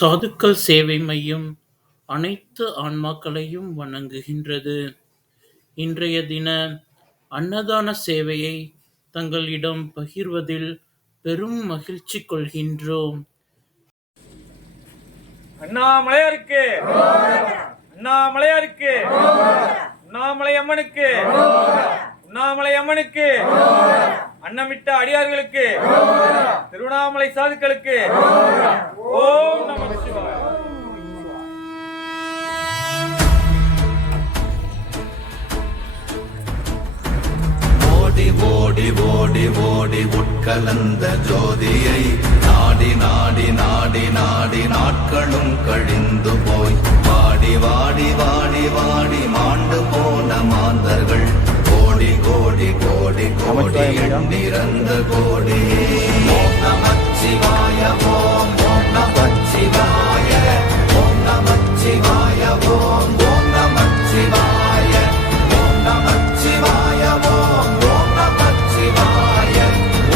சாதுக்கள் சேவை மையம் அனைத்து ஆன்மாக்களையும் வணங்குகின்றது. இன்றைய தின அன்னதான சேவையை தங்களிடம் பகிர்வதில் பெரும் மகிழ்ச்சி கொள்கின்றோம். அண்ணாமலையாருக்கு, அண்ணாமலையாருக்கு, அண்ணாமலை அம்மனுக்கு, அண்ணாமலை அம்மனுக்கு, அன்னமிட்ட அடியார்களுக்கு, திருவண்ணாமலை சாதுக்களுக்கு ஓம் நம சிவாய. ஓடி ஓடி ஓடி ஓடி உட்கலந்த ஜோதியை நாடி நாடி நாடி நாடி நாட்களும் கழிந்து போய் வாடி வாடி வாடி வாடி மாண்டு போன மாந்தர்கள் கோடி கோடி கோடி கோடி எண்ணிறந்த கோடி. ஓம் நமச்சிவாய ஓம் ஓம் நமச்சிவாய ஓம் நமச்சிவாய ஓம் ஓம் நமச்சிவாய ஓம் நமச்சிவாய ஓம் ஓம் நமச்சிவாய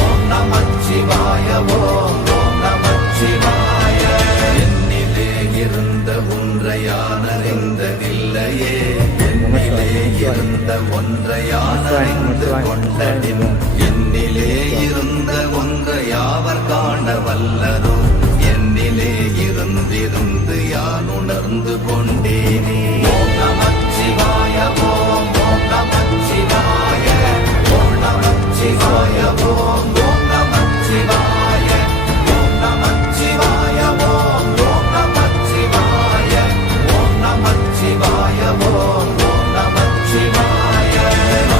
ஓம் நமச்சிவாய ஓம் ஓம் நமச்சிவாய. என்னிலே இருந்த ஒன்றை யான் அறிந்ததில்லையே, என்னிலே இருந்த ஒன்றை யான் அறிந்து கொண்டடின், என்னிலே இருந்த ஒன்றை யாவர் காண வல்லரோ, என்னிலே இருந்திருந்து யான் உணர்ந்து கொண்டேனே. ஓம் நமச்சிவாய ஓம் ஓம் நமச்சிவாய ஓம் நமச்சிவாய ஓம் ஓம் நமச்சிவாய ஓம் நமச்சிவாய ஓம் ஓம் நமச்சிவாய ஓம் நமச்சிவாய ஓம் ஓம் நமச்சிவாய.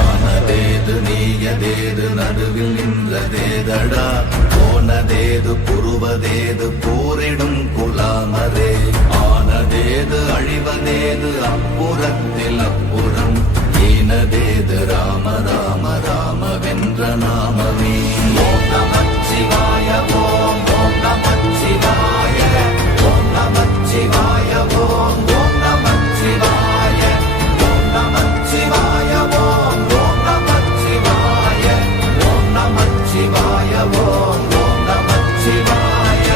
ஆனதேது நீயதேது நடுவில் நின்றதேதடா, போனதேது புருவதேது போரிடும் குலாமரே, ஆனதேது அழிவதேது அப்புறத்தில் அப்புறம், ஈனதேது ராம ராம ராம வென்ற நாமமே. ஓம் நமச்சிவாய ஓம் ஓம் நமச்சிவாய ஓம் நமச்சிவாய ஓம் ஓம் நமச்சிவாய ஓம் நமச்சிவாய ஓம் ஓம் நமச்சிவாய ஓம் நமச்சிவாய ஓம் ஓம் நமச்சிவாய.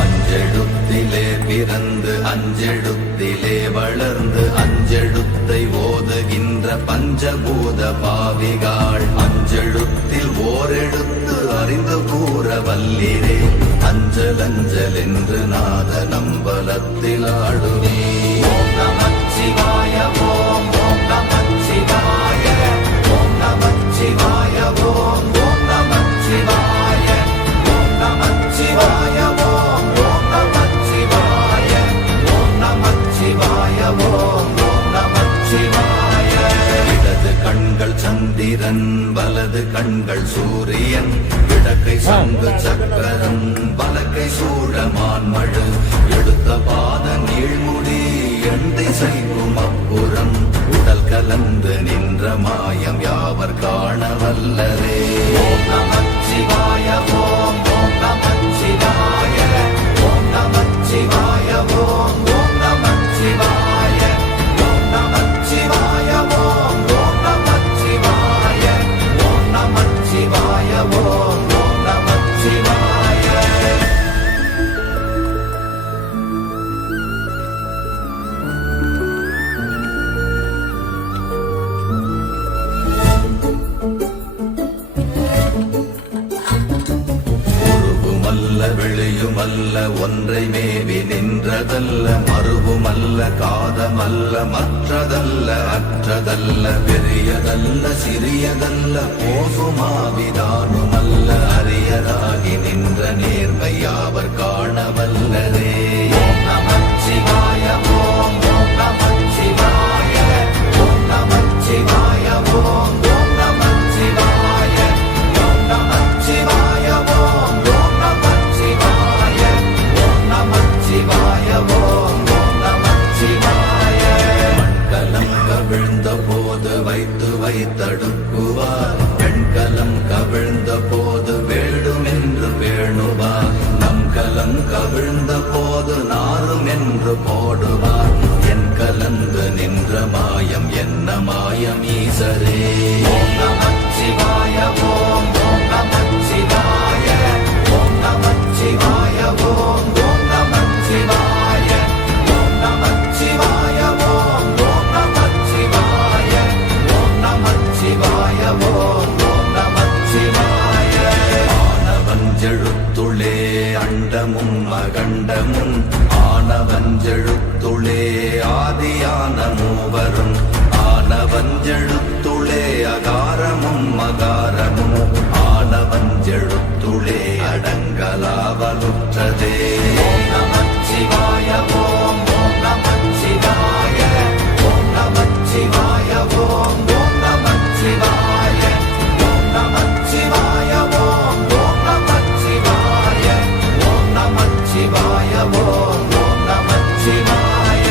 அஞ்செழுத்திலே பிறந்து அஞ்செழுத்திலே வளர்ந்து அஞ்செழுத்தை ஓதுகின்ற பஞ்சபூத பாவிகாள், அஞ்செழுத்தில் ஓரெழுத்து அறிந்து கூற வல்லிரே, அஞ்சல் அஞ்சல் என்று நாத நம்பலத்தில் ஆடுவே. ஓம் நமச்சிவாய ஓம் ஓம் நமச்சிவாய ஓம் நமச்சிவாய ஓம் ஓம் நமச்சிவாய ஓம் நமச்சிவாய ஓம் ஓம் நமச்சிவாய ஓம் நமச்சிவாய ஓம் ஓம் நமச்சிவாய. இடது கண்கள் சந்திரன் வலது கண்கள் சூரியன், இடக்கை சங்கு சக்கரம் வலக்கை சூழமான் மழு, எடுத்த பாத நீழ்முடி எண் திசைக்கும் அப்புறம், உடல் கலந்து நின்ற மாயம் யாவர் காண வல்லரே. ஓம் நமச்சிவாய ஓம் ஓம் நமச்சிவாய ஓம் நமச்சிவாய ஓம் ஓம் நமச்சிவாய ஓம் நமச்சிவாய ஓம் ஓம் நமச்சிவாய ஓம் நமச்சிவாய ஓம் ஓம் நமச்சிவாய. உருவுமல்ல வெளியுமல்ல ஒன்றை மேவி நின்றதல்ல, மறுவுமல்ல காதமல்ல மற்றதல்ல அற்றதல்ல, பெரியதல்ல சிறியதல்ல போசுமாவிதானுமல்ல, அரியராகி நின்ற நேர்மை யாவர் காண வல்லரே. ஓம் நமச்சிவாய ஓம் ஓம் நமச்சிவாய ஓம் நமச்சிவாய ஓம் ஓம் நமச்சிவாய ஓம் நமச்சிவாய ஓம் ஓம் நமச்சிவாய ஓம் நமச்சிவாய ஓம் ஓம் நமச்சிவாய. மண்கலம் கவிழ்ந்த போது வைத்து வைத்தடுக்குவார், பெண்கலம் கவிழ்ந்த போது வேண்டுமென்று வேணுவார், நம் கலம் கவிழ்ந்த போது நாரும் என்று போடுவார், என் கலந்து நின்ற மாயம் என்ன மாயம் ஈசரே. ஓம் நமச்சிவாய ஓம் ஓம் நமச்சிவாய ஓம் நமச்சிவாய ஓம் ஓம் நமச்சிவாய அகரமும் ஆனவஞ்செழுத்துளே ஆதியான மூவரும் ஆனவஞ்செழுத்துளே அகாரமும் மகாரமும் ஆனவஞ்செழுத்துளே அடங்கலாவலுற்றதே. ஓம் நமச்சிவாய ஓம் ஓம் நமச்சிவாய ஓம் நமச்சிவாய ஓம் ஓம் நமச்சிவாய ஓம் நமச்சிவாய ஓம் ஓம் நமச்சிவாய ஓம் நமச்சிவாய ஓம் ஓம் நமச்சிவாய.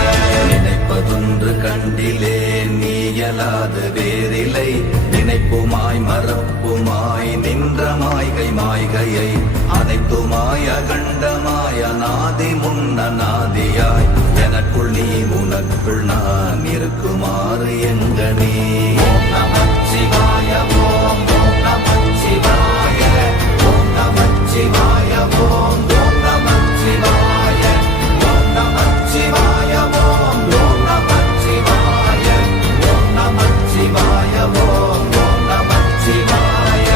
நினைப்பதொன்று கண்டிலே நீயலாது வேறில்லை நினைப்புமாய் மறப்புமாய் நின்ற மாய்கை மாய்கையை அனைத்துமாய் அகண்டமாய் அநாதி முன்னநாதியாய் எனக்குள் நீ உனக்குள் நான் இருக்குமாறு எங்கனே. ஓம் நமச்சிவாய ஓம் ஓம் நமச்சிவாய ஓம் நமச்சிவாய ஓம் ஓம் நமச்சிவாய ஓம் நமச்சிவாய ஓம் ஓம் நமச்சிவாய ஓம் நமச்சிவாய ஓம் ஓம் நமச்சிவாய.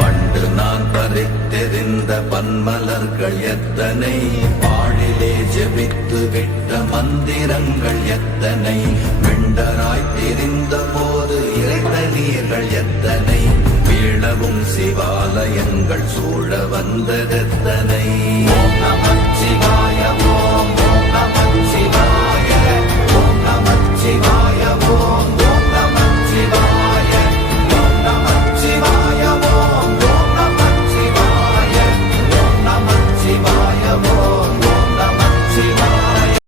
பண்டு நான் பறித்தெறிந்த பன்மலர்கள் எத்தனை பாழிலே ஜெபித்து விட்ட மந்திரங்கள் எத்தனை விண்டராய் தெரிந்த போது இறைத்த நீர்கள் எத்தனை வீழவும் சிவாலயங்கள் சூழ வந்ததெத்தனை. ஓம் நமச்சிவாய